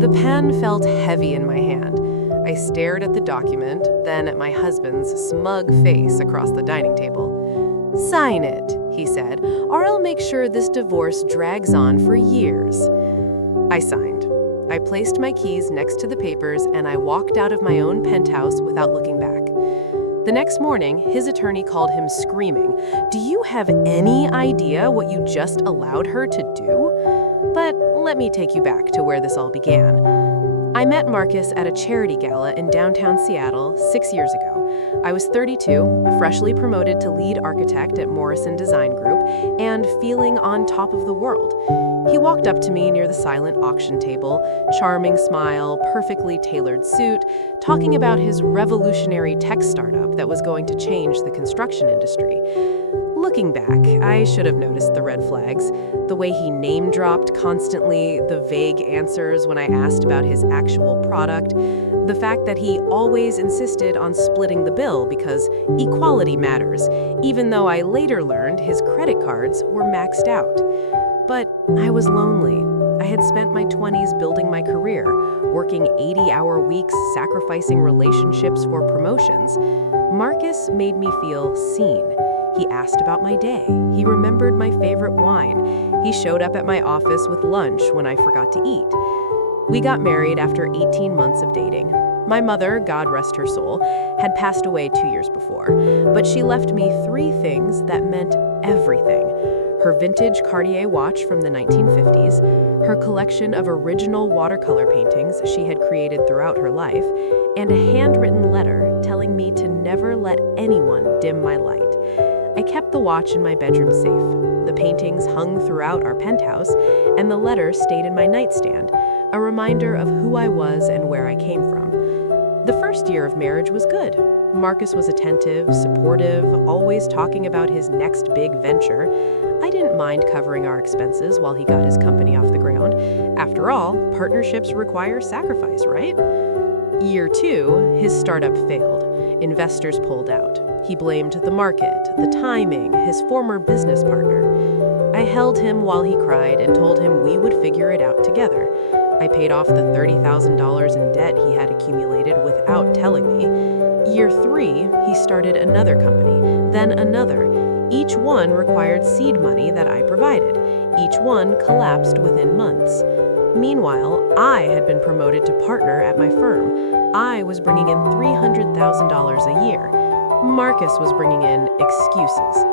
The pen felt heavy in my hand. I stared at the document, then at my husband's smug face across the dining table. "Sign it," he said, "or I'll make sure this divorce drags on for years." I signed. I placed my keys next to the papers and I walked out of my own penthouse without looking back. The next morning, his attorney called him screaming, "Do you have any idea what you just allowed her to do?" But let me take you back to where this all began. I met Marcus at a charity gala in downtown Seattle 6 years ago. I was 32, freshly promoted to lead architect at Morrison Design Group, and feeling on top of the world. He walked up to me near the silent auction table, charming smile, perfectly tailored suit, talking about his revolutionary tech startup that was going to change the construction industry. Looking back, I should have noticed the red flags. The way he name-dropped constantly, the vague answers when I asked about his actual product, the fact that he always insisted on splitting the bill because equality matters, even though I later learned his credit cards were maxed out. But I was lonely. I had spent my 20s building my career, working 80-hour weeks, sacrificing relationships for promotions. Marcus made me feel seen. He asked about my day. He remembered my favorite wine. He showed up at my office with lunch when I forgot to eat. We got married after 18 months of dating. My mother, God rest her soul, had passed away 2 years before, but she left me 3 things that meant everything. Her vintage Cartier watch from the 1950s, her collection of original watercolor paintings she had created throughout her life, and a handwritten letter telling me to never let anyone dim my light. I kept the watch in my bedroom safe. The paintings hung throughout our penthouse, and the letter stayed in my nightstand, a reminder of who I was and where I came from. The first year of marriage was good. Marcus was attentive, supportive, always talking about his next big venture. I didn't mind covering our expenses while he got his company off the ground. After all, partnerships require sacrifice, right? Year 2, his startup failed. Investors pulled out. He blamed the market, the timing, his former business partner. I held him while he cried and told him we would figure it out together. I paid off the $30,000 in debt he had accumulated without telling me. Year 3, he started another company, then another. Each one required seed money that I provided. Each one collapsed within months. Meanwhile, I had been promoted to partner at my firm. I was bringing in $300,000 a year. Marcus was bringing in excuses.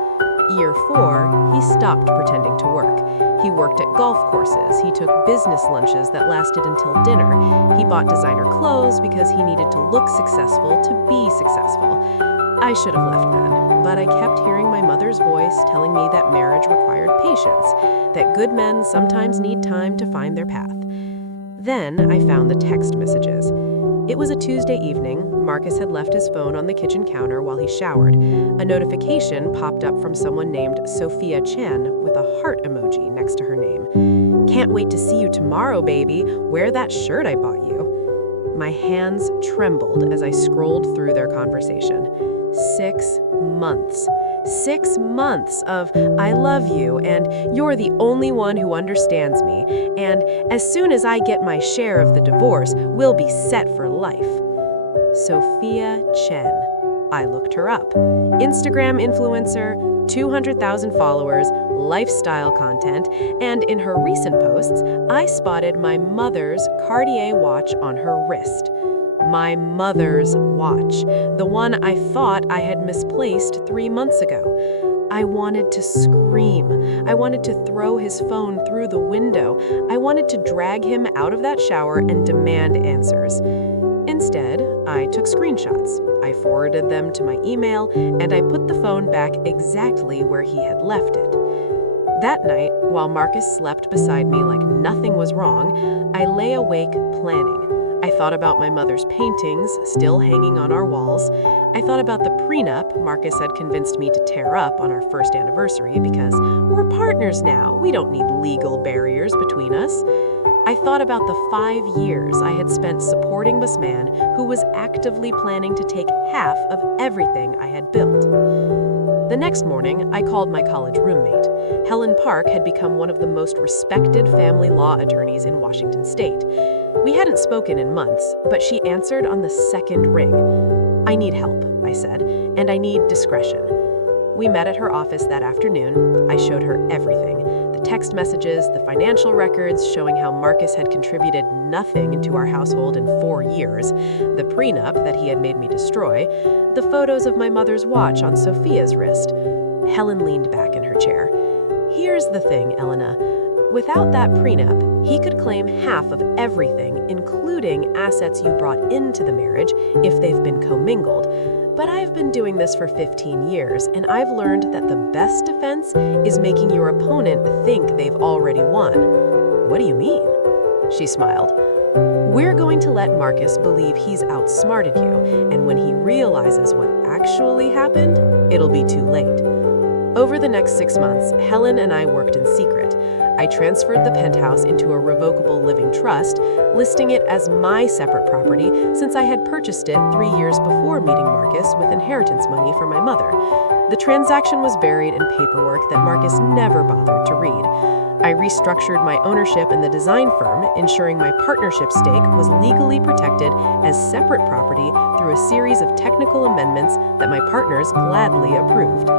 Year 4, he stopped pretending to work. He worked at golf courses. He took business lunches that lasted until dinner. He bought designer clothes because he needed to look successful to be successful. I should have left then, but I kept hearing my mother's voice telling me that marriage required patience, that good men sometimes need time to find their path. Then I found the text messages. It was a Tuesday evening. Marcus had left his phone on the kitchen counter while he showered. A notification popped up from someone named Sophia Chen with a heart emoji next to her name. "Can't wait to see you tomorrow, baby. Wear that shirt I bought you." My hands trembled as I scrolled through their conversation. 6 months. 6 months of "I love you" and "you're the only one who understands me" and "as soon as I get my share of the divorce, we'll be set for life." Sophia Chen. I looked her up. Instagram influencer, 200,000 followers, lifestyle content, and in her recent posts, I spotted my mother's Cartier watch on her wrist. My mother's watch, the one I thought I had misplaced 3 months ago. I wanted to scream. I wanted to throw his phone through the window. I wanted to drag him out of that shower and demand answers. Instead, I took screenshots. I forwarded them to my email, and I put the phone back exactly where he had left it. That night, while Marcus slept beside me like nothing was wrong, I lay awake planning. I thought about my mother's paintings, still hanging on our walls. I thought about the prenup Marcus had convinced me to tear up on our first anniversary because we're partners now. We don't need legal barriers between us. I thought about the 5 years I had spent supporting this man who was actively planning to take half of everything I had built. The next morning, I called my college roommate. Helen Park had become one of the most respected family law attorneys in Washington state. We hadn't spoken in months, but she answered on the second ring. "I need help," I said, "and I need discretion." We met at her office that afternoon. I showed her everything. The text messages, the financial records showing how Marcus had contributed nothing into our household in 4 years, the prenup that he had made me destroy, the photos of my mother's watch on Sophia's wrist. Helen leaned back in her chair. "Here's the thing, Elena. Without that prenup, he could claim half of everything, including assets you brought into the marriage if they've been commingled. But I've been doing this for 15 years, and I've learned that the best defense is making your opponent think they've already won." "What do you mean?" She smiled. "We're going to let Marcus believe he's outsmarted you, and when he realizes what actually happened, it'll be too late." Over the next 6 months, Helen and I worked in secret. I transferred the penthouse into a revocable living trust, listing it as my separate property since I had purchased it 3 years before meeting Marcus with inheritance money from my mother. The transaction was buried in paperwork that Marcus never bothered to read. I restructured my ownership in the design firm, ensuring my partnership stake was legally protected as separate property through a series of technical amendments that my partners gladly approved.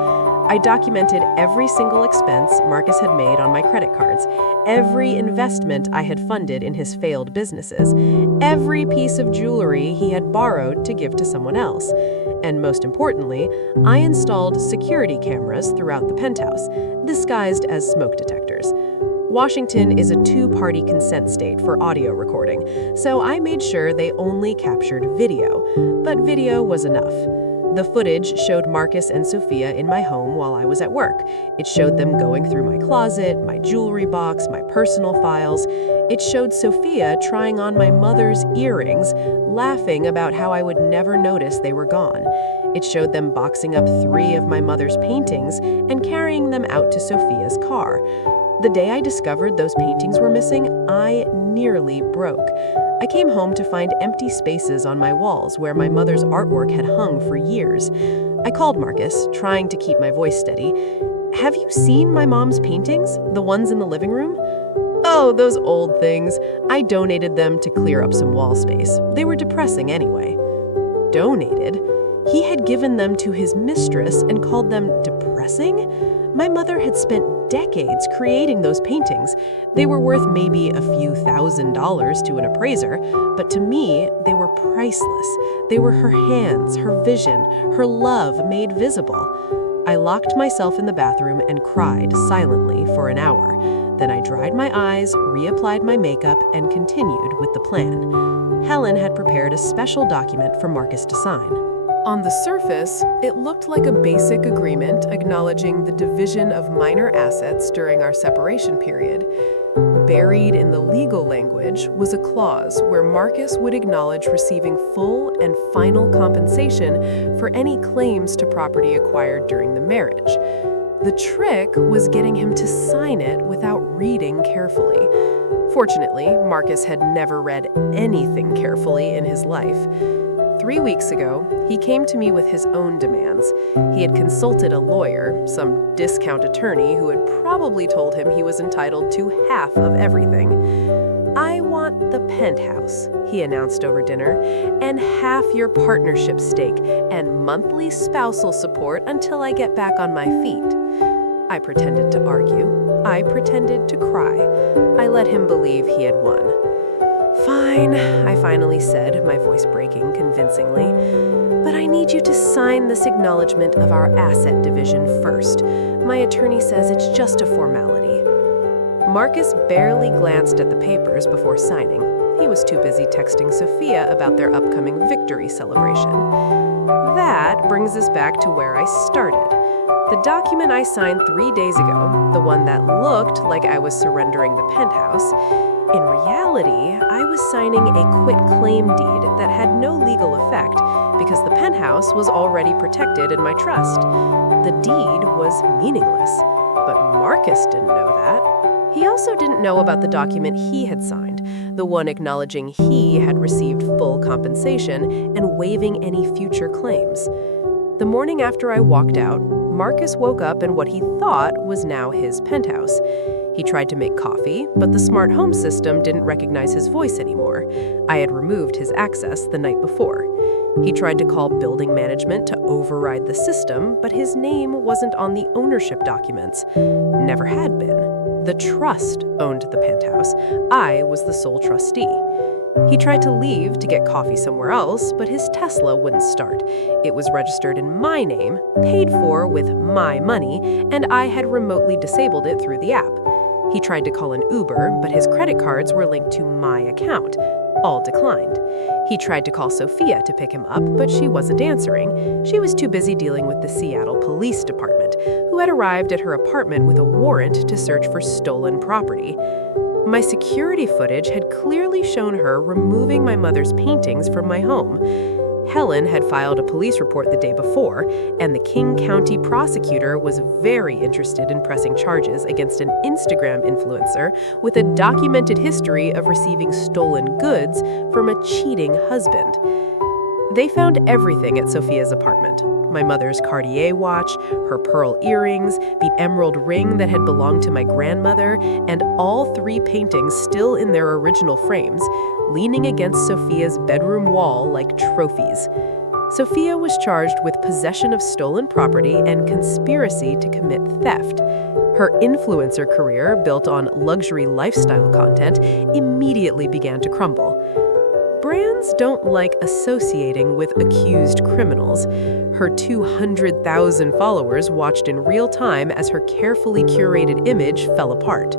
I documented every single expense Marcus had made on my credit cards, every investment I had funded in his failed businesses, every piece of jewelry he had borrowed to give to someone else. And most importantly, I installed security cameras throughout the penthouse, disguised as smoke detectors. Washington is a 2-party consent state for audio recording, so I made sure they only captured video. But video was enough. The footage showed Marcus and Sophia in my home while I was at work. It showed them going through my closet, my jewelry box, my personal files. It showed Sophia trying on my mother's earrings, laughing about how I would never notice they were gone. It showed them boxing up 3 of my mother's paintings and carrying them out to Sophia's car. The day I discovered those paintings were missing, I nearly broke. I came home to find empty spaces on my walls where my mother's artwork had hung for years. I called Marcus, trying to keep my voice steady. "Have you seen my mom's paintings? The ones in the living room?" "Oh, those old things. I donated them to clear up some wall space. They were depressing anyway." Donated? He had given them to his mistress and called them depressing? My mother had spent decades creating those paintings. They were worth maybe a few $1,000s to an appraiser, but to me, they were priceless. They were her hands, her vision, her love made visible. I locked myself in the bathroom and cried silently for an hour. Then I dried my eyes, reapplied my makeup, and continued with the plan. Helen had prepared a special document for Marcus to sign. On the surface, it looked like a basic agreement acknowledging the division of minor assets during our separation period. Buried in the legal language was a clause where Marcus would acknowledge receiving full and final compensation for any claims to property acquired during the marriage. The trick was getting him to sign it without reading carefully. Fortunately, Marcus had never read anything carefully in his life. 3 weeks ago, he came to me with his own demands. He had consulted a lawyer, some discount attorney who had probably told him he was entitled to half of everything. "I want the penthouse," he announced over dinner, "and half your partnership stake, and monthly spousal support until I get back on my feet." I pretended to argue. I pretended to cry. I let him believe he had won. "Fine," I finally said, my voice breaking convincingly. "But I need you to sign this acknowledgement of our asset division first. My attorney says it's just a formality." Marcus barely glanced at the papers before signing. He was too busy texting Sophia about their upcoming victory celebration. That brings us back to where I started. The document I signed 3 days ago, the one that looked like I was surrendering the penthouse, in reality, I was signing a quit-claim deed that had no legal effect because the penthouse was already protected in my trust. The deed was meaningless, but Marcus didn't know that. He also didn't know about the document he had signed, the one acknowledging he had received full compensation and waiving any future claims. The morning after I walked out, Marcus woke up in what he thought was now his penthouse. He tried to make coffee, but the smart home system didn't recognize his voice anymore. I had removed his access the night before. He tried to call building management to override the system, but his name wasn't on the ownership documents. Never had been. The trust owned the penthouse. I was the sole trustee. He tried to leave to get coffee somewhere else, but his Tesla wouldn't start. It was registered in my name, paid for with my money, and I had remotely disabled it through the app. He tried to call an Uber, but his credit cards were linked to my account. All declined. He tried to call Sophia to pick him up, but she wasn't answering. She was too busy dealing with the Seattle Police Department, who had arrived at her apartment with a warrant to search for stolen property. My security footage had clearly shown her removing my mother's paintings from my home. Helen had filed a police report the day before, and the King County prosecutor was very interested in pressing charges against an Instagram influencer with a documented history of receiving stolen goods from a cheating husband. They found everything at Sophia's apartment. My mother's Cartier watch, her pearl earrings, the emerald ring that had belonged to my grandmother, and all 3 paintings still in their original frames, leaning against Sophia's bedroom wall like trophies. Sophia was charged with possession of stolen property and conspiracy to commit theft. Her influencer career, built on luxury lifestyle content, immediately began to crumble. Brands don't like associating with accused criminals. Her 200,000 followers watched in real time as her carefully curated image fell apart.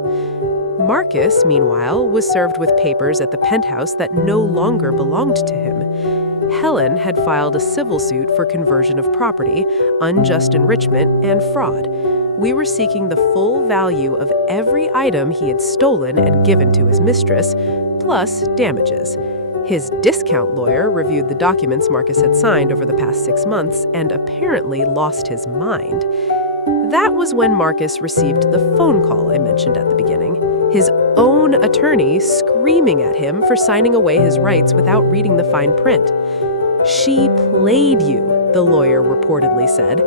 Marcus, meanwhile, was served with papers at the Penthouse that no longer belonged to him. Helen had filed a civil suit for conversion of property, unjust enrichment, and fraud. We were seeking the full value of every item he had stolen and given to his mistress, plus damages. His discount lawyer reviewed the documents Marcus had signed over the past 6 months and apparently lost his mind. That was when Marcus received the phone call I mentioned at the beginning. His own attorney screaming at him for signing away his rights without reading the fine print. "She played you," the lawyer reportedly said.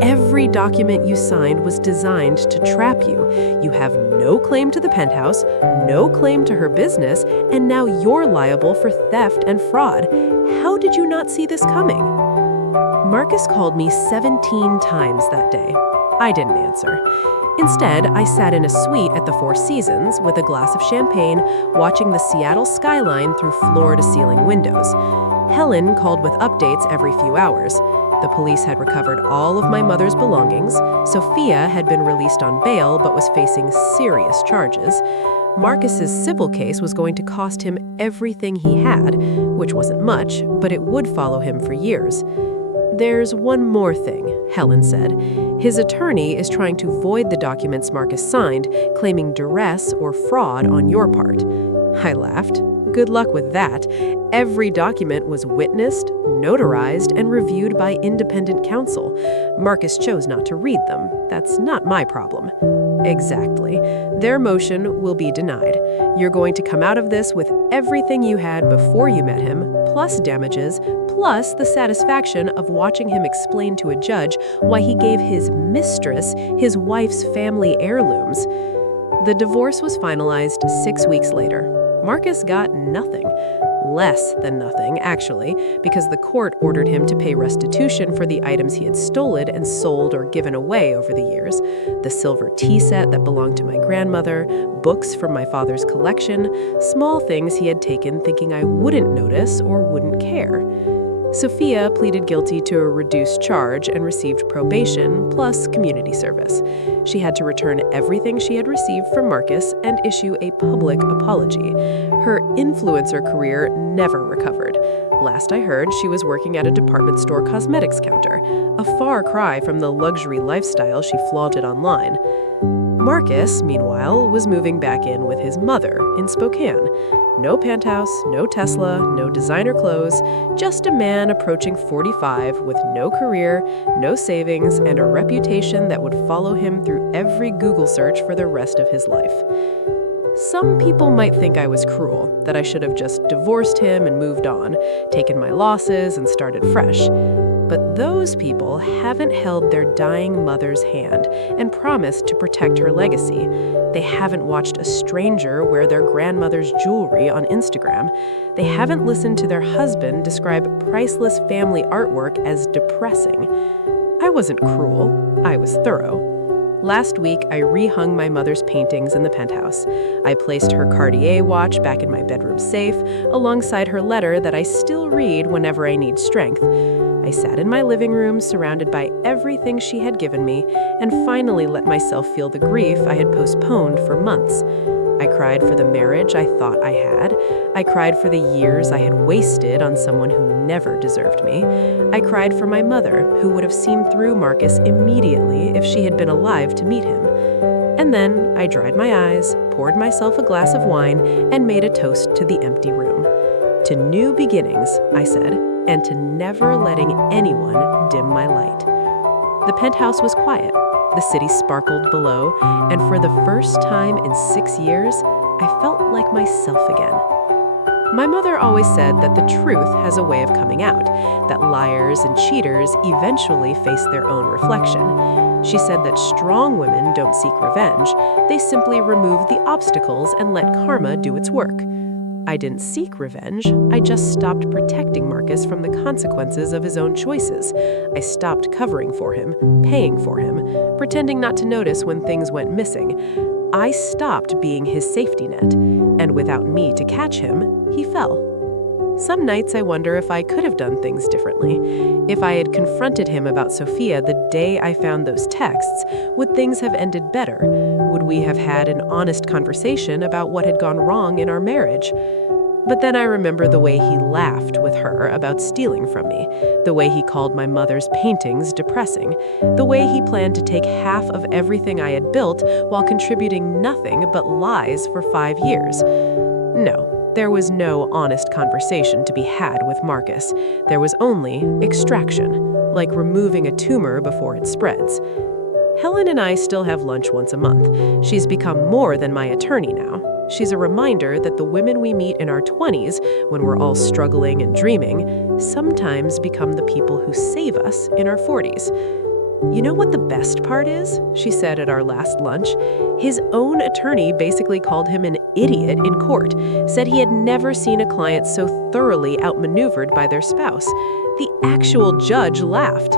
"Every document you signed was designed to trap you. You have no claim to the penthouse, no claim to her business, and now you're liable for theft and fraud. How did you not see this coming?" Marcus called me 17 times that day. I didn't answer. Instead, I sat in a suite at the Four Seasons with a glass of champagne, watching the Seattle skyline through floor-to-ceiling windows. Helen called with updates every few hours. The police had recovered all of my mother's belongings. Sophia had been released on bail but was facing serious charges. Marcus's civil case was going to cost him everything he had, which wasn't much, but it would follow him for years. "There's one more thing," Helen said. "His attorney is trying to void the documents Marcus signed, claiming duress or fraud on your part." I laughed. Good luck with that. Every document was witnessed, notarized, and reviewed by independent counsel. Marcus chose not to read them. That's not my problem. Exactly. Their motion will be denied. You're going to come out of this with everything you had before you met him, plus damages, plus the satisfaction of watching him explain to a judge why he gave his mistress his wife's family heirlooms. The divorce was finalized 6 weeks later. Marcus got nothing. Less than nothing, actually, because the court ordered him to pay restitution for the items he had stolen and sold or given away over the years. The silver tea set that belonged to my grandmother, books from my father's collection, small things he had taken thinking I wouldn't notice or wouldn't care. Sophia pleaded guilty to a reduced charge and received probation plus community service. She had to return everything she had received from Marcus and issue a public apology. Her influencer career never recovered. Last I heard, she was working at a department store cosmetics counter, a far cry from the luxury lifestyle she flaunted online. Marcus, meanwhile, was moving back in with his mother in Spokane. No penthouse, no Tesla, no designer clothes, just a man approaching 45 with no career, no savings, and a reputation that would follow him through every Google search for the rest of his life. Some people might think I was cruel, that I should have just divorced him and moved on, taken my losses and started fresh. But those people haven't held their dying mother's hand and promised to protect her legacy. They haven't watched a stranger wear their grandmother's jewelry on Instagram. They haven't listened to their husband describe priceless family artwork as depressing. I wasn't cruel. I was thorough. Last week, I rehung my mother's paintings in the penthouse. I placed her Cartier watch back in my bedroom safe, alongside her letter that I still read whenever I need strength. I sat in my living room, surrounded by everything she had given me, and finally let myself feel the grief I had postponed for months. I cried for the marriage I thought I had. I cried for the years I had wasted on someone who never deserved me. I cried for my mother, who would have seen through Marcus immediately if she had been alive to meet him. And then I dried my eyes, poured myself a glass of wine, and made a toast to the empty room. To new beginnings, I said, and to never letting anyone dim my light. The penthouse was quiet. The city sparkled below, and for the first time in 6 years, I felt like myself again. My mother always said that the truth has a way of coming out, that liars and cheaters eventually face their own reflection. She said that strong women don't seek revenge, they simply remove the obstacles and let karma do its work. I didn't seek revenge, I just stopped protecting Marcus from the consequences of his own choices. I stopped covering for him, paying for him, pretending not to notice when things went missing. I stopped being his safety net, and without me to catch him, he fell. Some nights I wonder if I could have done things differently. If I had confronted him about Sophia the day I found those texts, would things have ended better? Would we have had an honest conversation about what had gone wrong in our marriage? But then I remember the way he laughed with her about stealing from me, the way he called my mother's paintings depressing, the way he planned to take half of everything I had built while contributing nothing but lies for 5 years. No. There was no honest conversation to be had with Marcus. There was only extraction, like removing a tumor before it spreads. Helen and I still have lunch once a month. She's become more than my attorney now. She's a reminder that the women we meet in our 20s, when we're all struggling and dreaming, sometimes become the people who save us in our 40s. You know what the best part is? She said at our last lunch. His own attorney basically called him an idiot in court, said he had never seen a client so thoroughly outmaneuvered by their spouse. The actual judge laughed.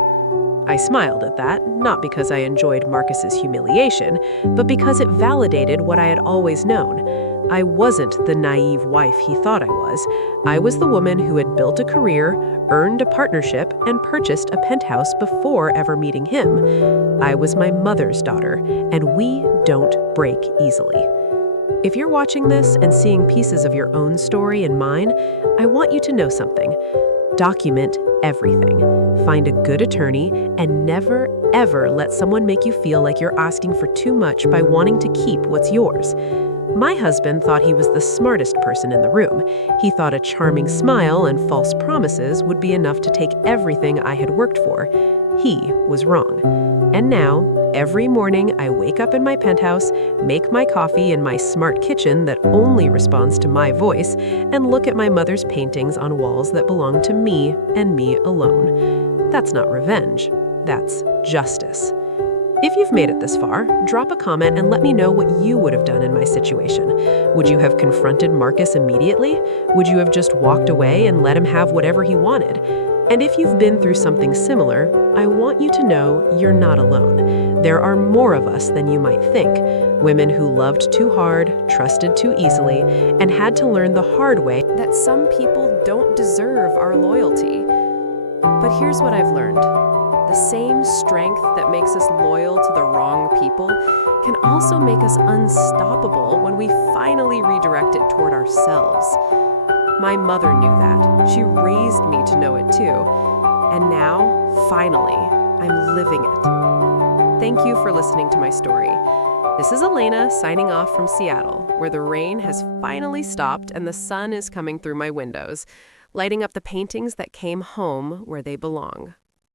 I smiled at that, not because I enjoyed Marcus's humiliation, but because it validated what I had always known. I wasn't the naive wife he thought I was. I was the woman who had built a career, earned a partnership, and purchased a penthouse before ever meeting him. I was my mother's daughter, and we don't break easily. If you're watching this and seeing pieces of your own story in mine, I want you to know something. Document everything. Find a good attorney, and never, ever let someone make you feel like you're asking for too much by wanting to keep what's yours. My husband thought he was the smartest person in the room. He thought a charming smile and false promises would be enough to take everything I had worked for. He was wrong. And now, every morning I wake up in my penthouse, make my coffee in my smart kitchen that only responds to my voice, and look at my mother's paintings on walls that belong to me and me alone. That's not revenge. That's justice. If you've made it this far, drop a comment and let me know what you would have done in my situation. Would you have confronted Marcus immediately? Would you have just walked away and let him have whatever he wanted? And if you've been through something similar, I want you to know you're not alone. There are more of us than you might think. Women who loved too hard, trusted too easily, and had to learn the hard way that some people don't deserve our loyalty. But here's what I've learned. The same strength that makes us loyal to the wrong people can also make us unstoppable when we finally redirect it toward ourselves. My mother knew that. She raised me to know it too. And now, finally, I'm living it. Thank you for listening to my story. This is Elena signing off from Seattle, where the rain has finally stopped and the sun is coming through my windows, lighting up the paintings that came home where they belong.